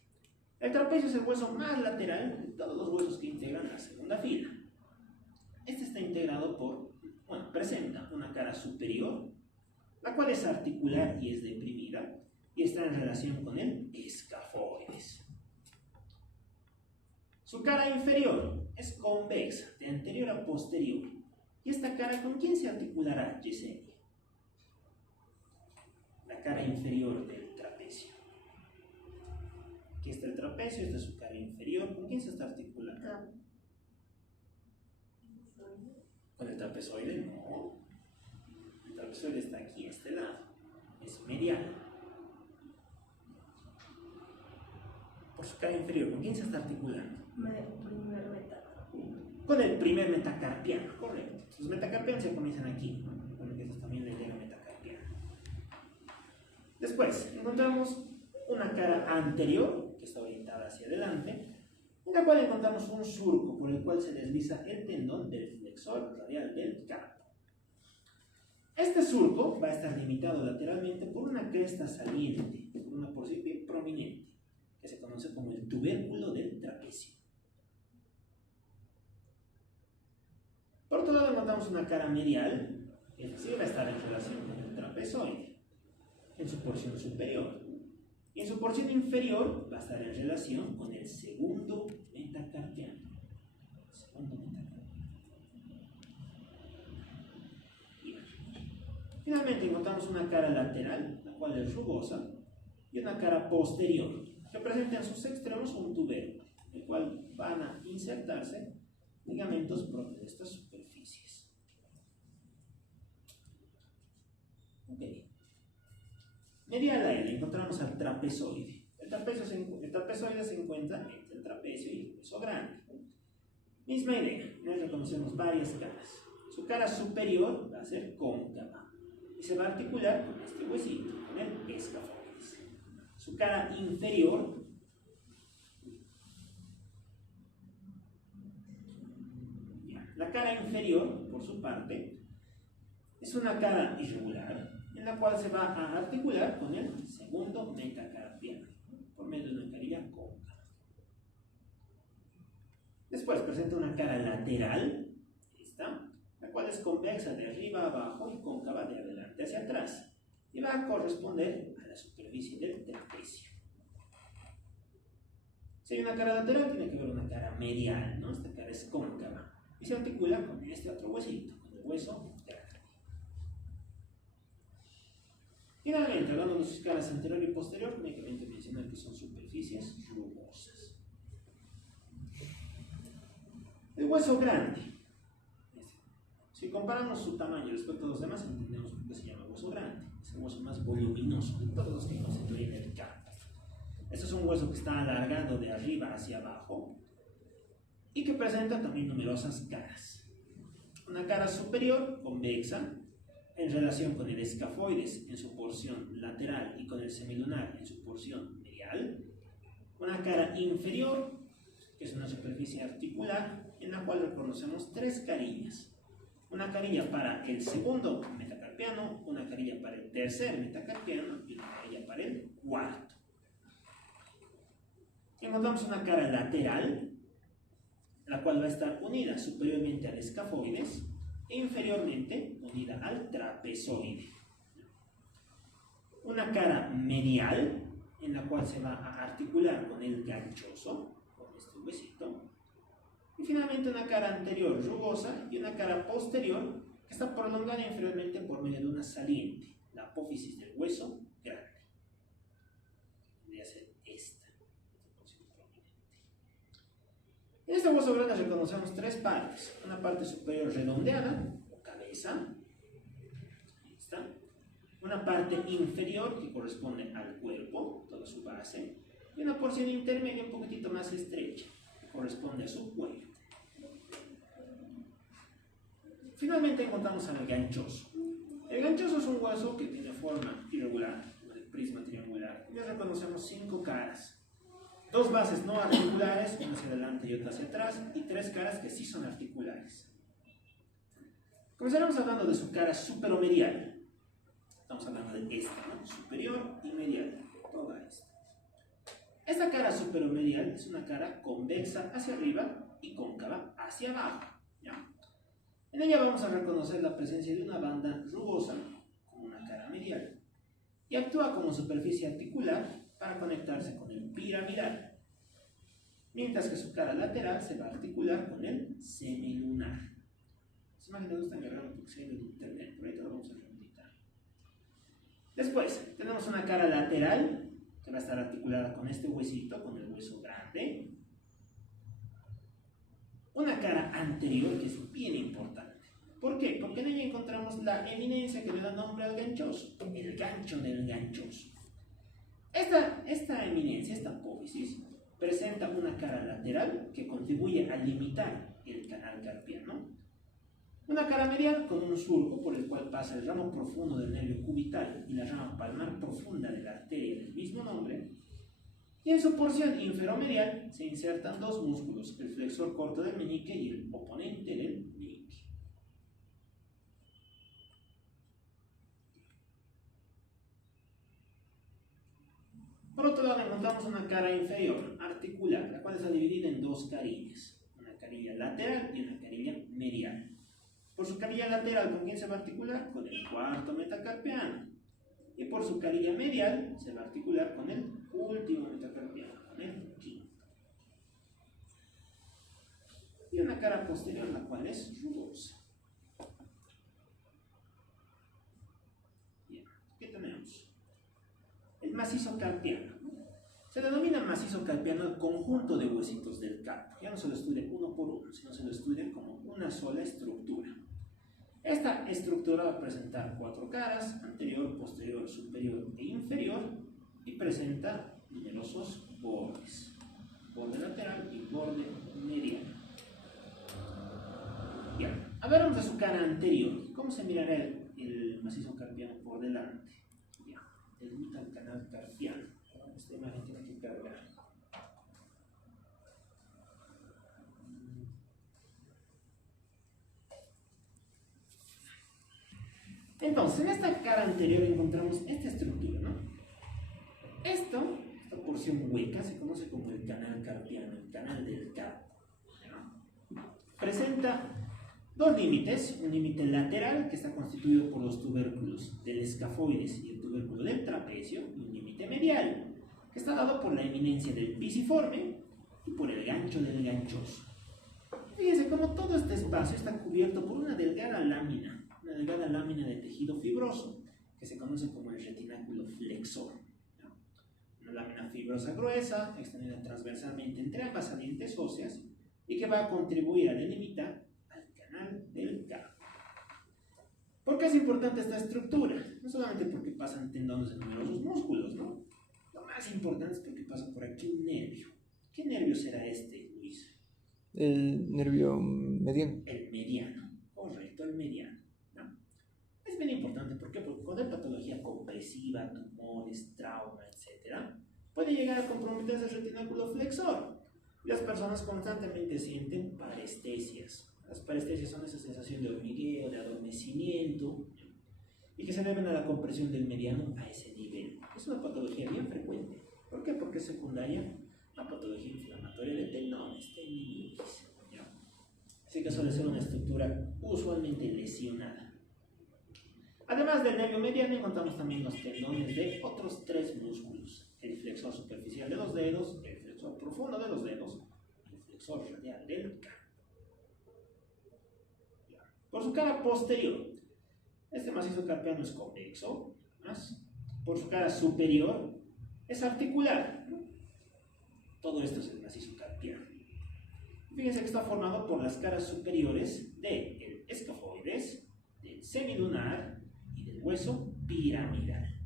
El trapecio es el hueso más lateral de todos los huesos que integran la segunda fila. Este está integrado presenta una cara superior, la cual es articular y es deprimida, y está en relación con el escafoides. Su cara inferior es convexa, de anterior a posterior. ¿Y esta cara con quién se articulará, Yesenia? La cara inferior del trapecio. Aquí está el trapecio, esta es su cara inferior. ¿Con quién se está articulando? ¿Con el trapezoide? No. El trapezoide está aquí, a este lado. Es medial. Por su cara inferior, ¿con quién se está articulando? Primer metacarpiano. Con el primer metacarpiano, correcto. Los metacarpianos se comienzan aquí. Bueno, que esto también le llega metacarpiano. Después, encontramos una cara anterior, que está orientada hacia adelante, en la cual encontramos un surco por el cual se desliza el tendón del flexor radial del carpo. Este surco va a estar limitado lateralmente por una cresta saliente, por una porción bien prominente, que se conoce como el tubérculo del trapecio. Por otro lado encontramos una cara medial, que sí va a estar en relación con el trapezoide, en su porción superior. Y en su porción inferior va a estar en relación con el segundo metacarpiano. Finalmente encontramos una cara lateral, la cual es rugosa, y una cara posterior, que presenta en sus extremos un tubérculo, el cual van a insertarse ligamentos propios de estas superficies. Ok. Medial a él encontramos al trapezoide. El trapezoide se encuentra entre el trapecio y el hueso grande. Misma idea, en él reconocemos varias caras. Su cara superior va a ser cóncava y se va a articular con este huesito, con el escafoides. Su cara inferior la cara inferior, por su parte, es una cara irregular en la cual se va a articular con el segundo metacarpiano por medio de una carilla cóncava. Después presenta una cara lateral, esta, la cual es convexa de arriba a abajo y cóncava de adelante hacia atrás, y va a corresponder a la superficie del trapecio. Si hay una cara lateral, tiene que haber una cara medial, ¿no? Esta cara es cóncava y se articula con este otro huesito, con el hueso grande. Finalmente, hablando de sus caras anterior y posterior, únicamente mencionar que son superficies rugosas. El hueso grande. Si comparamos su tamaño respecto a los demás, entendemos por qué se llama hueso grande. Es el hueso más voluminoso de todos los que constituyen el campo. Este es un hueso que está alargado de arriba hacia abajo y que presenta también numerosas caras. Una cara superior convexa en relación con el escafoides en su porción lateral y con el semilunar en su porción medial. Una cara inferior, que es una superficie articular, en la cual reconocemos tres carillas. Una carilla para el segundo metacarpiano, una carilla para el tercer metacarpiano y una carilla para el cuarto. Encontramos una cara lateral, la cual va a estar unida superiormente al escafoides e inferiormente unida al trapezoide. Una cara medial, en la cual se va a articular con el ganchoso, con este huesito. Y finalmente una cara anterior rugosa y una cara posterior que está prolongada inferiormente por medio de una saliente, la apófisis del hueso grande. Podría ser esta. En este hueso grande reconocemos tres partes. Una parte superior redondeada, o cabeza. Esta. Una parte inferior que corresponde al cuerpo, toda su base. Y una porción intermedia un poquitito más estrecha, que corresponde a su cuello. Finalmente encontramos al ganchoso. El ganchoso es un hueso que tiene forma irregular, el prisma triangular. Y reconocemos 5 caras. 2 bases no articulares, una hacia adelante y otra hacia atrás, y 3 caras que sí son articulares. Comenzaremos hablando de su cara superomedial. Estamos hablando de esta, ¿no? Superior y medial, toda esta. Esta cara superomedial es una cara convexa hacia arriba y cóncava hacia abajo, ¿ya? En ella vamos a reconocer la presencia de una banda rugosa, como una cara medial, y actúa como superficie articular para conectarse con el piramidal, mientras que su cara lateral se va a articular con el semilunar. Las imágenes no están cargadas porque se ha ido de internet, pero ahorita lo vamos a rehabilitar. Después, tenemos una cara lateral, que va a estar articulada con este huesito, con el hueso grande. Una cara anterior que es bien importante. ¿Por qué? Porque en ella encontramos la eminencia que le da nombre al ganchoso, el gancho del ganchoso. Esta eminencia, esta apófisis, presenta una cara lateral que contribuye a limitar el canal carpiano, una cara medial con un surco por el cual pasa el ramo profundo del nervio cubital y la rama palmar profunda de la arteria del mismo nombre, y en su porción inferomedial se insertan 2 músculos, el flexor corto del meñique y el oponente del meñique. Por otro lado encontramos una cara inferior, articular, la cual está dividida en 2 carillas, una carilla lateral y una carilla medial. Por su carilla lateral, ¿con quién se va a articular? Con el cuarto metacarpiano. Y por su carilla medial se va a articular con el último metacarpiano, con el quinto. Y una cara posterior, la cual es rugosa. Bien, ¿qué tenemos? El macizo carpiano. Se denomina macizo carpiano el conjunto de huesitos del carpo. Ya no se lo estudia uno por uno, sino se lo estudia como una sola estructura. Esta estructura va a presentar 4 caras, anterior, posterior, superior e inferior, y presenta numerosos bordes. Borde lateral y borde mediano. Bien, hablamos de su cara anterior. ¿Cómo se mirará el macizo carpiano por delante? Ya, delimita el canal carpiano. Esta imagen tiene que cargar. Entonces, en esta cara anterior encontramos esta estructura, ¿no? Esta porción hueca se conoce como el canal carpiano, el canal del carpo, ¿no? Presenta 2 límites, un límite lateral que está constituido por los tubérculos del escafoides y el tubérculo del trapecio, y un límite medial que está dado por la eminencia del pisiforme y por el gancho del ganchoso. Fíjense cómo todo este espacio está cubierto por una delgada lámina de tejido fibroso que se conoce como el retináculo flexor, ¿no? Una lámina fibrosa gruesa extendida transversalmente entre ambas salientes óseas y que va a contribuir a delimitar al canal del carpo. ¿Por qué es importante esta estructura? No solamente porque pasan tendones de numerosos músculos, ¿no? Lo más importante es porque pasa por aquí un nervio. ¿Qué nervio será este, Luis? El nervio mediano. El mediano, correcto, el mediano, ¿no? Es bien importante, ¿por qué? Porque cuando hay patología compresiva, tumores, trauma, etc., puede llegar a comprometerse el retináculo flexor. Y las personas constantemente sienten parestesias. Las parestesias son esa sensación de hormigueo, de adormecimiento, y que se deben a la compresión del mediano a ese nivel. Es una patología bien frecuente. ¿Por qué? Porque es secundaria a patología inflamatoria de tendones, tendinitis, ¿ya? Así que suele ser una estructura usualmente lesionada. Además del nervio mediano, encontramos también los tendones de otros 3 músculos: el flexor superficial de los dedos, el flexor profundo de los dedos y el flexor radial del carpo. Por su cara posterior, este macizo carpiano es convexo, ¿más? Por su cara superior es articular, ¿no? Todo esto es el macizo carpiano. Fíjense que está formado por las caras superiores del escafoides, del semilunar y del hueso piramidal.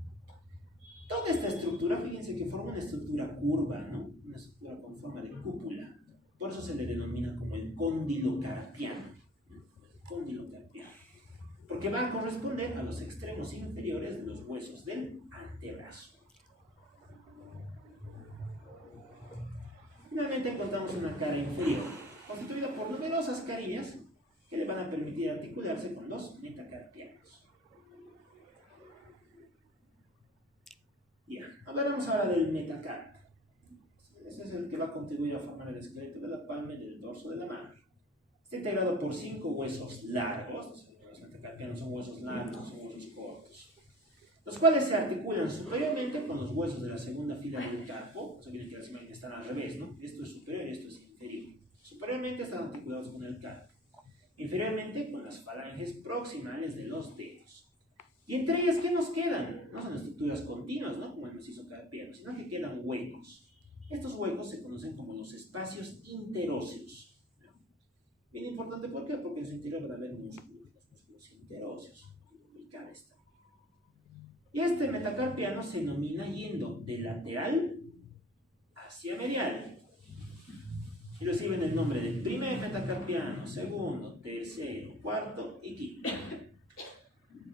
Toda esta estructura, fíjense que forma una estructura curva, ¿no? Una estructura con forma de cúpula. Por eso se le denomina como el cóndilo carpiano. El cóndilo carpiano. Porque va a corresponder a los extremos inferiores de los huesos del antebrazo. Finalmente encontramos una cara inferior, constituida por numerosas carillas que le van a permitir articularse con los metacarpianos. Ya, hablaremos ahora del metacarpio. Ese es el que va a contribuir a formar el esqueleto de la palma y del dorso de la mano. Está integrado por 5 huesos largos. Los metacarpianos son huesos largos, son huesos cortos, los cuales se articulan superiormente con los huesos de la segunda fila del carpo. O sea, miren que las imágenes están al revés, ¿no? Esto es superior y esto es inferior. Superiormente están articulados con el carpo, inferiormente con las falanges proximales de los dedos. Y entre ellas, ¿qué nos quedan? No son estructuras continuas, ¿no? Como el macizo carpiano, sino que quedan huecos. Estos huecos se conocen como los espacios interóseos. Bien importante, ¿por qué? Porque en su interior van a haber músculos, los músculos interóseos, ubicar esta. Y este metacarpiano se denomina yendo de lateral hacia medial. Y reciben el nombre del primer metacarpiano, segundo, tercero, cuarto y quinto.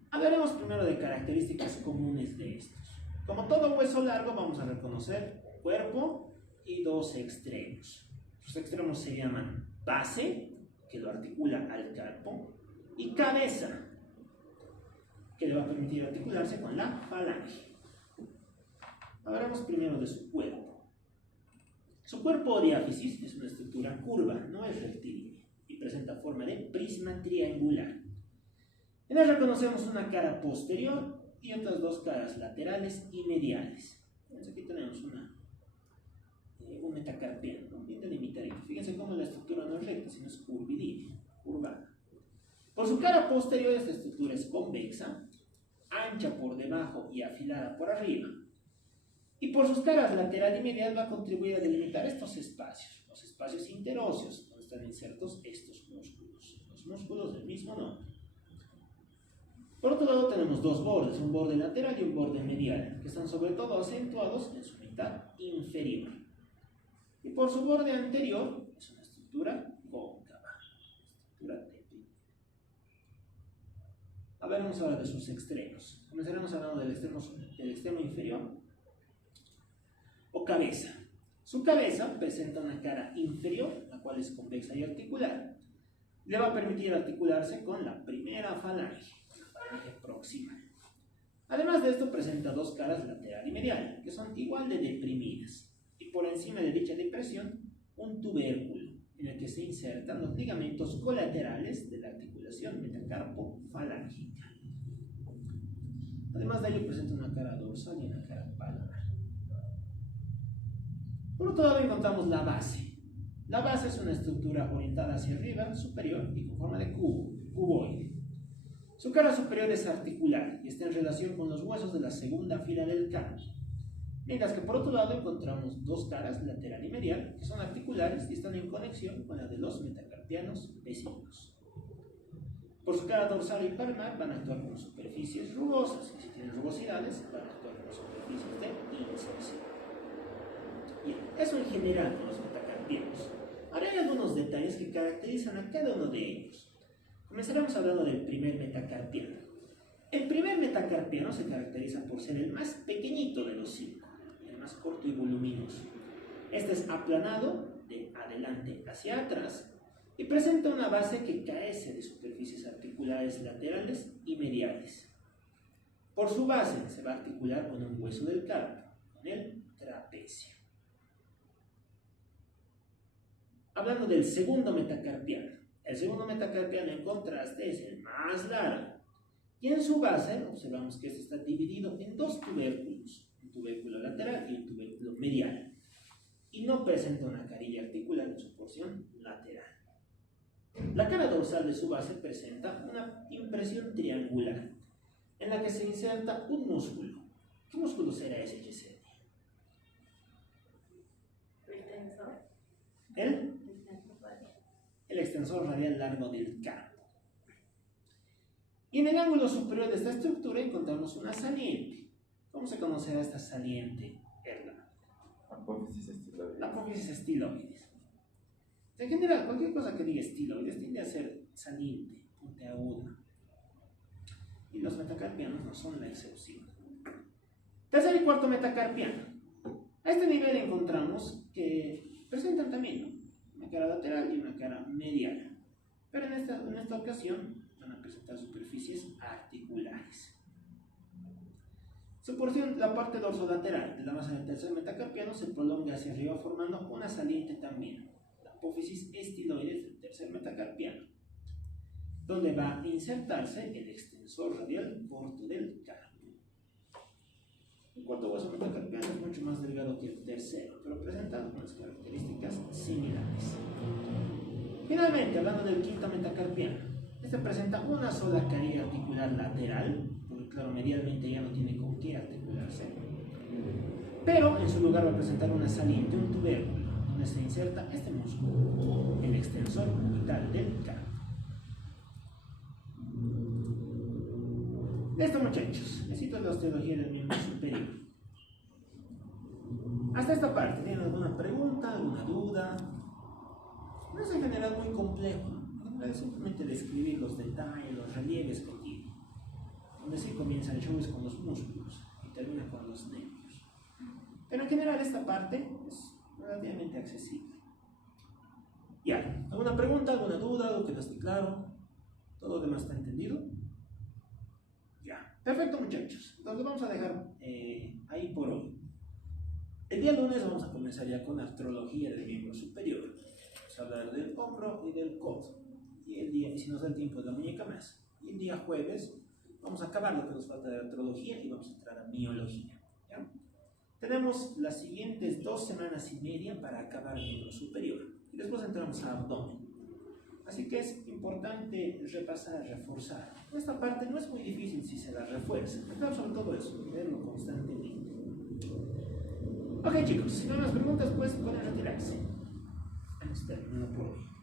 Hablaremos primero de características comunes de estos. Como todo hueso largo, vamos a reconocer cuerpo y 2 extremos. Los extremos se llaman base, que lo articula al carpo, y cabeza, que le va a permitir articularse con la falange. Hablaremos primero de su cuerpo. Su cuerpo o diáfisis es una estructura curva, no es rectilínea, y presenta forma de prisma triangular. En él reconocemos una cara posterior y otras 2 caras laterales y mediales. Entonces aquí tenemos una un metacarpiano, ¿no? Bien delimitadito. Fíjense cómo la estructura no es recta, sino es curvilínea, curvada. Por su cara posterior, esta estructura es convexa, ancha por debajo y afilada por arriba. Y por sus caras lateral y medial va a contribuir a delimitar estos espacios, los espacios interóseos, donde están insertos estos músculos, los músculos del mismo nombre. Por otro lado tenemos dos bordes, un borde lateral y un borde medial, que están sobre todo acentuados en su mitad inferior. Y por su borde anterior es una estructura cóncava, estructura tétrica. Hablaremos ahora de sus extremos. Comenzaremos hablando del extremo inferior o cabeza. Su cabeza presenta una cara inferior, la cual es convexa y articular. Le va a permitir articularse con la primera falange proximal. Además de esto presenta dos caras lateral y medial, que son igual de deprimidas, y por encima de dicha depresión un tubérculo en el que se insertan los ligamentos colaterales de la articulación metacarpo-falángica. Además de ello presenta una cara dorsal y una cara palmar. Por otro lado encontramos la base. La base es una estructura orientada hacia arriba, superior y con forma de cubo, cuboide. Su cara superior es articular y está en relación con los huesos de la segunda fila del canto, mientras que por otro lado encontramos dos caras, lateral y medial, que son articulares y están en conexión con la de los metacarpianos vecinos. Por su cara dorsal y palmar van a actuar como superficies rugosas, y si tienen rugosidades van a actuar como superficies de inserción. Bien, eso en general con los metacarpianos. Ahora hay algunos detalles que caracterizan a cada uno de ellos. Comenzaremos hablando del primer metacarpiano. El primer metacarpiano se caracteriza por ser el más pequeñito de los cinco, el más corto y voluminoso. Este es aplanado de adelante hacia atrás y presenta una base que carece de superficies articulares laterales y mediales. Por su base se va a articular con un hueso del carpo, con el trapecio. Hablando del segundo metacarpiano. El segundo metacarpiano en contraste es el más largo. Y en su base observamos que este está dividido en dos tubérculos, un tubérculo lateral y un tubérculo medial. Y no presenta una carilla articular en su porción lateral. La cara dorsal de su base presenta una impresión triangular, en la que se inserta un músculo. ¿Qué músculo será ese, Yesenia? El extensor radial largo del carpo. Y en el ángulo superior de esta estructura encontramos una saliente. ¿Cómo se conocerá esta saliente, Erla? Apófisis estiloides. La apófisis estiloides. En general, cualquier cosa que diga estiloides tiende a ser saliente, puntiaguda. Y los metacarpianos no son la excepción. Tercer y cuarto metacarpiano. A este nivel encontramos que presentan también, ¿no?, una cara lateral y una cara medial. Pero en esta ocasión van a presentar superficies articulares. Su porción, la parte dorsolateral de la base del tercer metacarpiano, se prolonga hacia arriba formando una saliente también, la apófisis estiloides del tercer metacarpiano, donde va a insertarse el extensor radial corto del carpo. El cuarto hueso metacarpiano es mucho más delgado que el tercero, pero presenta unas características similares. Finalmente, hablando del quinto metacarpiano, este presenta una sola carilla articular lateral, porque claro, medialmente ya no tiene con qué articularse, pero en su lugar va a presentar una saliente, un tubérculo, donde se inserta este músculo, el extensor cubital del carpo. Listo, muchachos, necesito la osteología del miembro superior. Hasta esta parte, ¿tienen alguna pregunta, alguna duda? No es en general muy complejo, ¿no? Es simplemente describir los detalles, los relieves que tiene. Donde sí comienza el show es con los músculos y termina con los nervios. Pero en general esta parte es relativamente accesible. Ya, ¿alguna pregunta, alguna duda, algo que no esté claro? ¿Todo lo demás está entendido? Ya, perfecto, muchachos. Entonces vamos a dejar ahí por hoy. El día lunes vamos a comenzar ya con artrología del miembro superior. Vamos a hablar del hombro y del codo. Y si nos da el tiempo, de la muñeca más. Y el día jueves vamos a acabar lo que nos falta de artrología y vamos a entrar a miología. ¿Ya? Tenemos las siguientes 2 semanas y media para acabar miembro superior. Y después entramos a abdomen. Así que es importante repasar, reforzar. Esta parte no es muy difícil si se la refuerza. Pero sobre todo eso, verlo constantemente. Ok chicos, si no hay más preguntas, pues pueden retirarse. Hemos terminado por hoy.